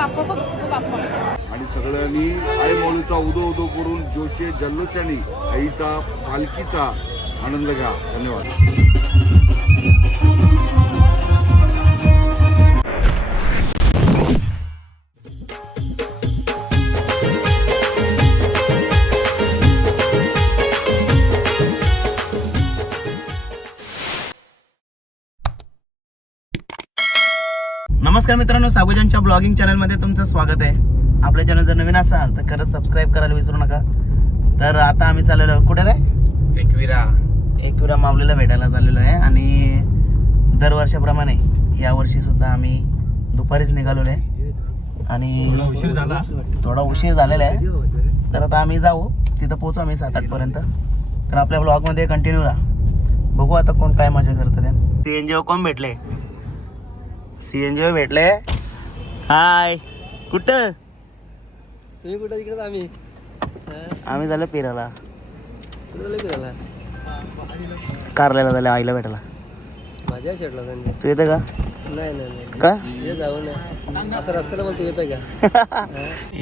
बाप्पा बघ तो बाप्पा. आणि सगळ्यांनी आई माऊलीचा उदो उदो करून जोशी जल्लोषाने आईचा पालखीचा आनंद घ्या. धन्यवाद. नमस्कार मित्रांनो, सागोजानच्या ब्लॉगिंग चॅनलमध्ये तुमचं स्वागत आहे. आपल्या चॅनल जर नवीन असाल तर खरंच सबस्क्राईब करायला विसरू नका. तर आता आम्ही चाललेलो कुठे रे? एकविरा माऊलीला भेटायला चाललेलो आहे. आणि दरवर्षाप्रमाणे यावर्षी सुद्धा आम्ही दुपारीच निघालेलो आहे आणि थोडा उशीर झालेला आहे. तर आता आम्ही जाऊ, तिथं पोहोचू आम्ही 7-8 पर्यंत. तर आपल्या ब्लॉगमध्ये कंटिन्यू राहा. बघू आता कोण काय मजा करतं ते. CNG कोण भेटले? CNG भेटले. हाय, कुठं तुम्ही कुठं? तिकडे आम्ही झालं फिरायला, कारल्याला झालं आईला भेटायला. माझ्या शेटला त्यांनी. तू येतं का? नाही का ये जाऊ ना असं रस्त्याला पण तू येतं का?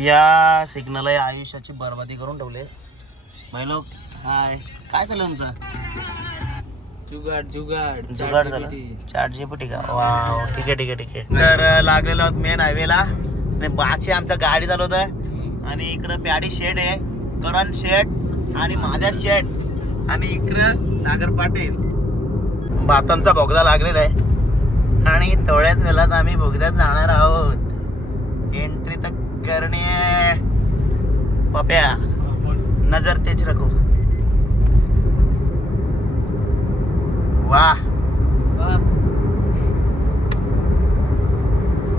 या सिग्नल आयुष्याची बरबादी करून ठेवले भाई लोक. हाय, काय चाललं तुमचं? जुगाड झालं. ChatGPT का? वाव, ठीक आहे. तर लागलेलो आहोत मेन हायवेला. बाची आमच्या गाडी चालवत आहे आणि इकडं प्याडी शेड आहे, करण शेड आणि महाद्या शेड आणि इकडं सागर पाटील. भातांचा बोगदा लागलेला आहे आणि थोड्याच वेळात आम्ही बोगद्यात जाणार आहोत. एंट्री तर करणे पप्या, नजर तेच रखो. वाह,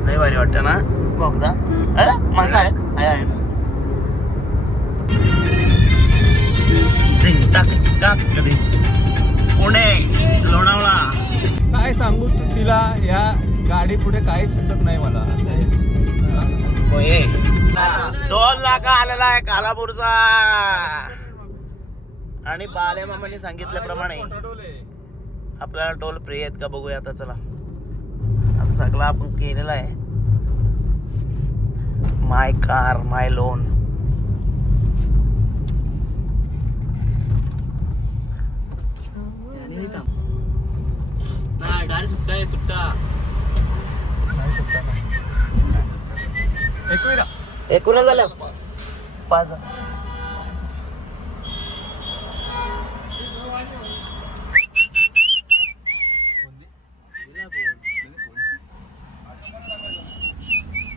लय भारी वाटतं ना बोगदा. अरे माणसं आहे पुणे लोणावळा. काय सांगू तिला, या गाडी पुढे काहीच सुचत नाही मला. टोल नाका आलेला आहे कालापूरचा. आणि बाले मामाने सांगितल्याप्रमाणे आपल्याला टोल फ्री आहेत का बघूया. आता चला, आता सगळं आपण केलेलं आहे. माय कार माय लोन. एकूण झाल्या 5.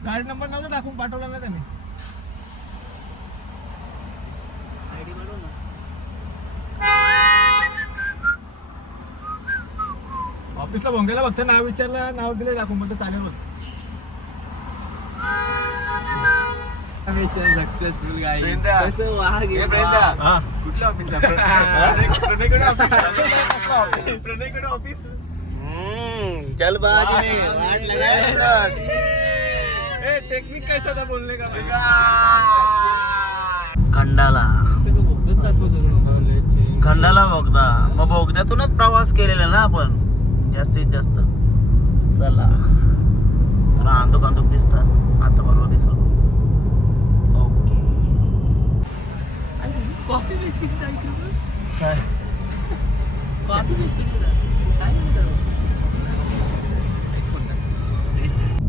गाडी नंबर नव्हता टाकून पाठवला ना त्याने. ऑफिसला भोंग्याला बघते, नाव विचारलं, नाव दिले टाकून, म्हणतो चालेल. सक्सेसफुल गाडी. कुठल्या ऑफिसला? प्रणयकडे ऑफिस. चल टेक्निक कैसा था बोलने का? खंडाला बोगदा. मग बोगद्यातूनच प्रवास केलेला ना आपण जास्तीत जास्त. चला, तुला अंधुक दिसत आता, बरोबर दिसल. ओके. कॉफी बिस्किट काय कॉफी बिस्किट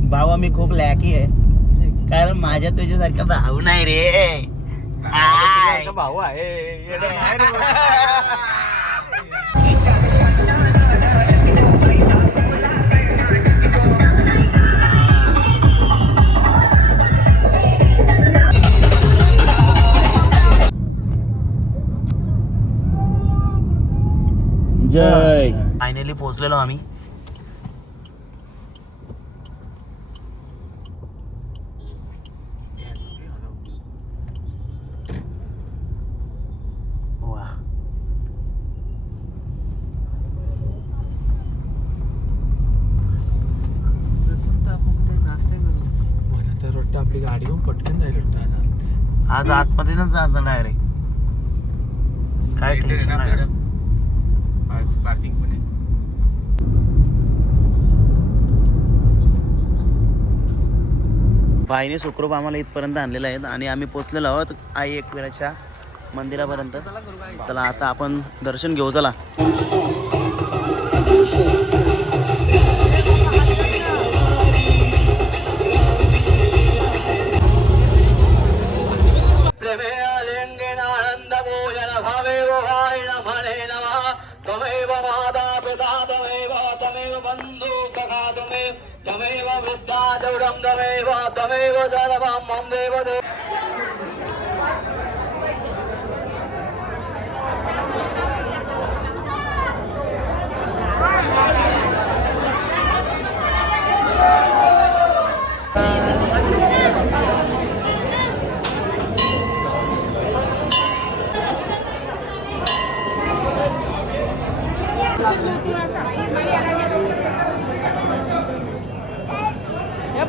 भावा, मी खूप लॅकी आहे कारण माझ्या तुझ्यासारखा भाऊ नाही रे. भाऊ आहे. जय. फायनली पोहोचलेलो आम्ही. आपली गाडी पण पटकन जाईल. आज आतमध्ये ना जायचं डायरेक्ट. काय टेन्शन नाही. पार्किंग पण आहे. भाईने सुखरूप आम्हाला इथपर्यंत आणलेलं आहे आणि आम्ही पोचलेलो आहोत आई एकविराच्या मंदिरापर्यंत. चला आता आपण दर्शन घेऊ. चला तमेव माता पिता तमेव बंधु सखा तमेव विद्या दौडम तमेव सर्वं मम देव देव.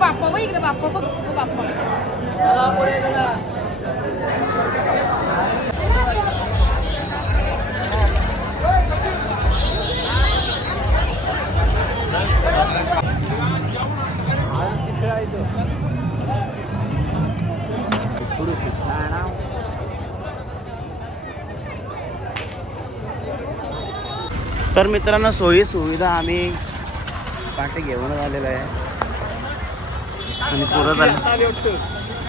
बाप्पा बघ इकडे बाप्पा बघ बाप्पा तर मित्रांनो सोयी सुविधा आम्ही पाठी घेऊन आलेलो आहे आणि पुरत आली.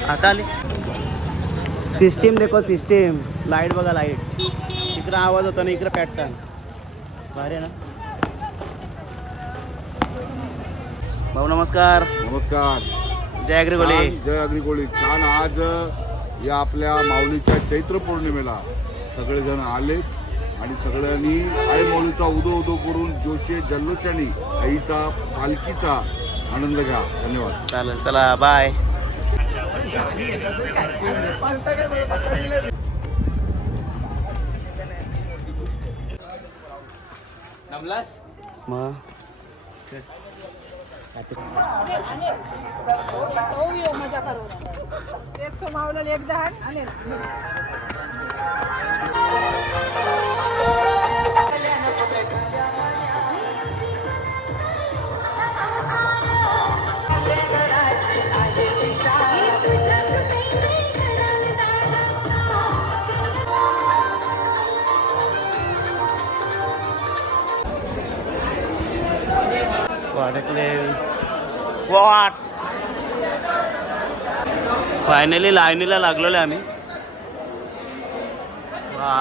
आता आली सिस्टीम. देखो सिस्टीम. लाईट बघा लाईट. इकडं आवाज होता ना इकडं पॅटर्न भारी आहे ना. भाऊ नमस्कार. नमस्कार. जय अग्रिकोली. छान, जय अग्रिकोली. छान. आज या आपल्या माऊलीच्या चैत्र पौर्णिमेला सगळेजण आले आणि सगळ्यांनी आई माऊलीचा उदो उदो करून जोशी जल्लोषाने आईचा पालखीचा आनंद घ्या. धन्यवाद. चालेल. चला बाय. मग वॉट फायनली लाईनीला लागलेलो आम्ही. वा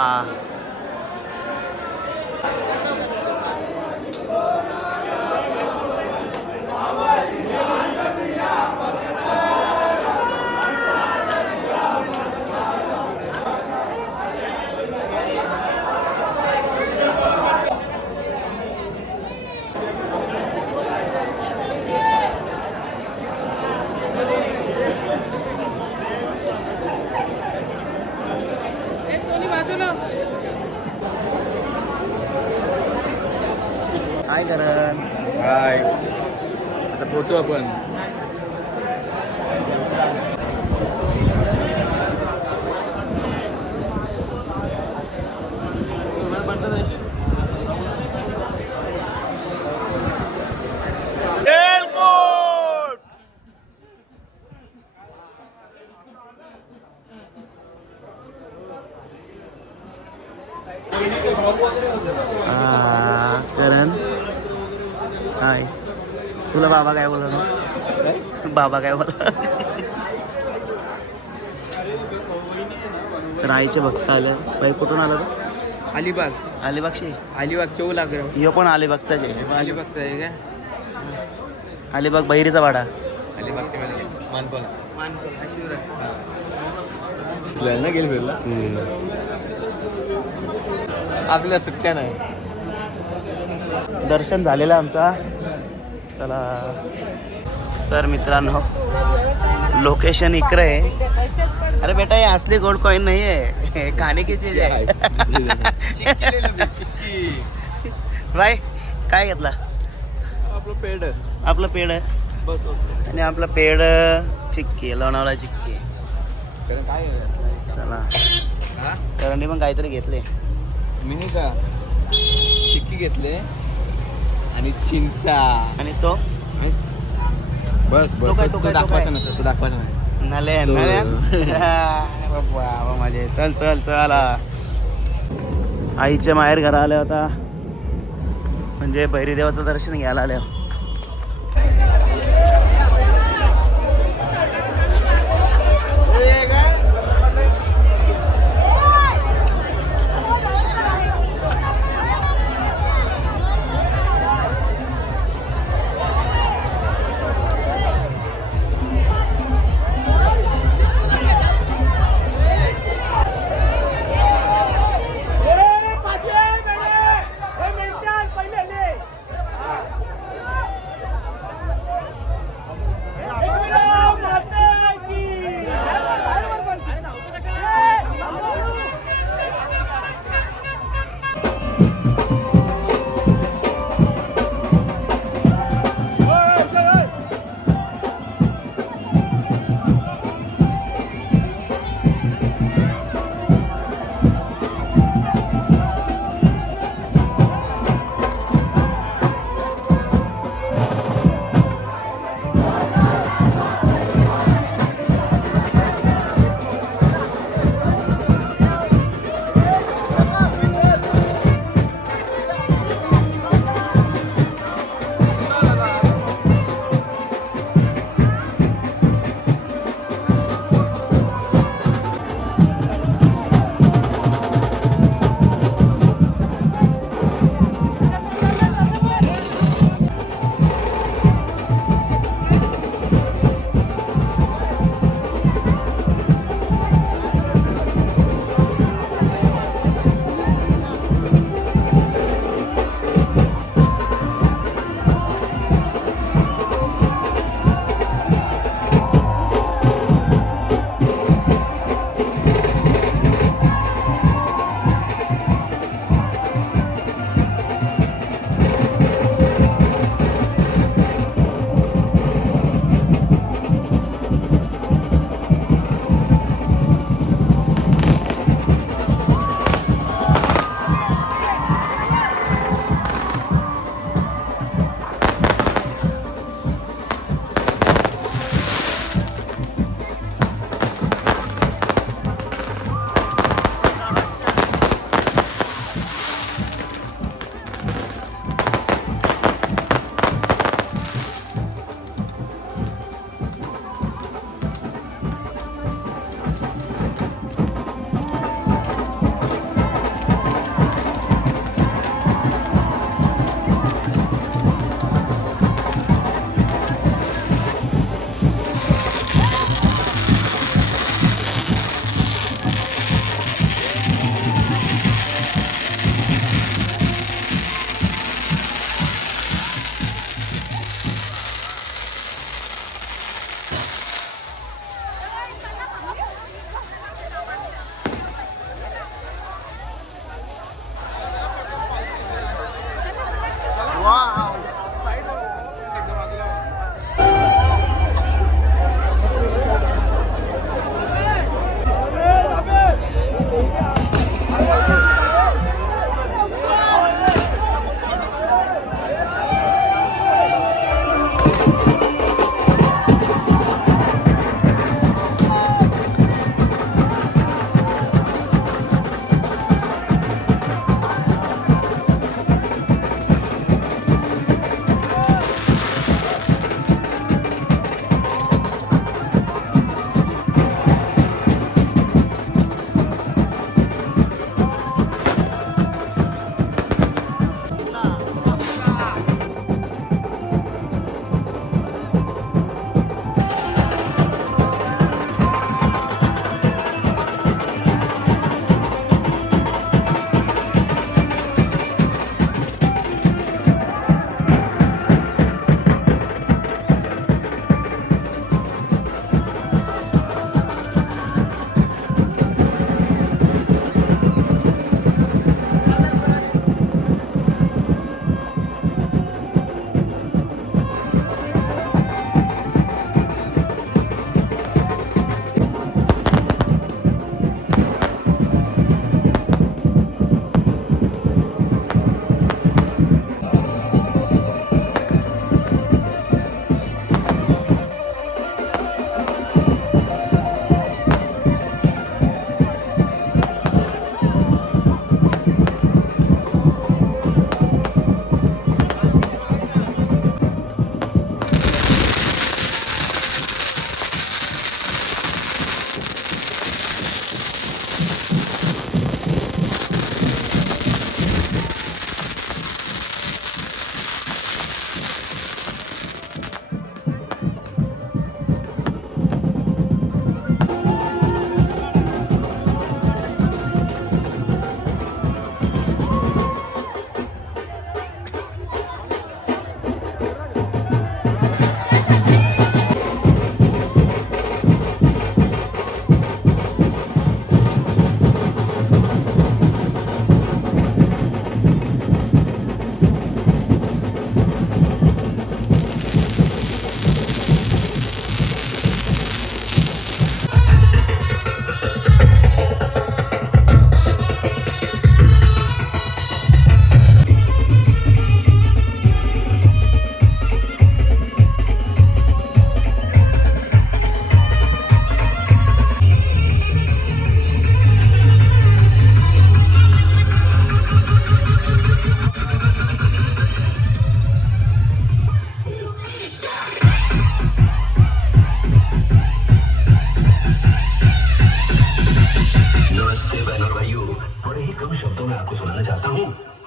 काय करण. काय आता पोचू आपण. करण हाय. तुला बाबा काय बोलत. बाबा काय बोलत. तर आईचे भक्त आले. बाई कुठून आला तू. अलिबाग. अलिबागशी. अलिबाग चौ लागलं. ह्यो पण अलिबागचाच आहे. अलिबागचं आहे काय. अलिबाग बहिरीचा वाडा. अलिबागचे मानपल ना गेल फिरला. आपल्या सुट्ट्या नाही. दर्शन झालेलं आमचा. चला तर मित्रांनो लोकेशन इकडे आहे. अरे बेटा हे असली गोल्ड कॉईन नाही आहे. खाने की चीज आहे. भाई काय घेतला. आपलं पेड. आपलं पेड बस. आणि आपलं पेड चिक्की लोणावळा चिक्की. काय चला करंडी पण काहीतरी घेतले. मी नाही का चिक्की घेतले आणि चिंचा आणि तो बस तो काय, तो काय, तो काय? नसतं, तू दाखवायचं नाही. नल्यान बाबा माझे चल चल चल आईच्या माहेर घरा आल्या होता म्हणजे भैरीदेवाचं दर्शन घ्यायला आल्या.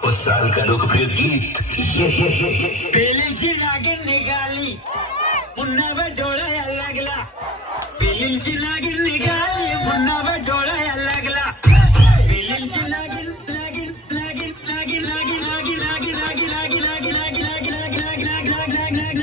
उस साल का लोकप्रिय गीत पेलीची नागिन निघाली पुन्हा डोळ्या लागला पेलीची नागिन निघाली पुन्हा डोळ्या लागला पेलीची नागिन नागिन नागिन नागिन नागिन नागिन नागिन नागिन नागिन नागिन नागिन नागिन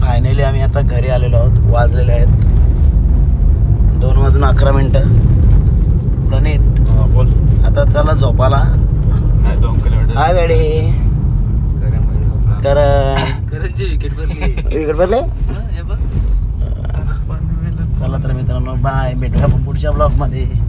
फायनली आम्ही आता घरी आलेलो आहोत. वाजलेले आहेत 2:11 प्रणित बोल. आता चला झोपाला. हाय वेडे विकेट भरले. चला तर मित्रांनो बाय, भेटूया आपण पुढच्या ब्लॉग मध्ये.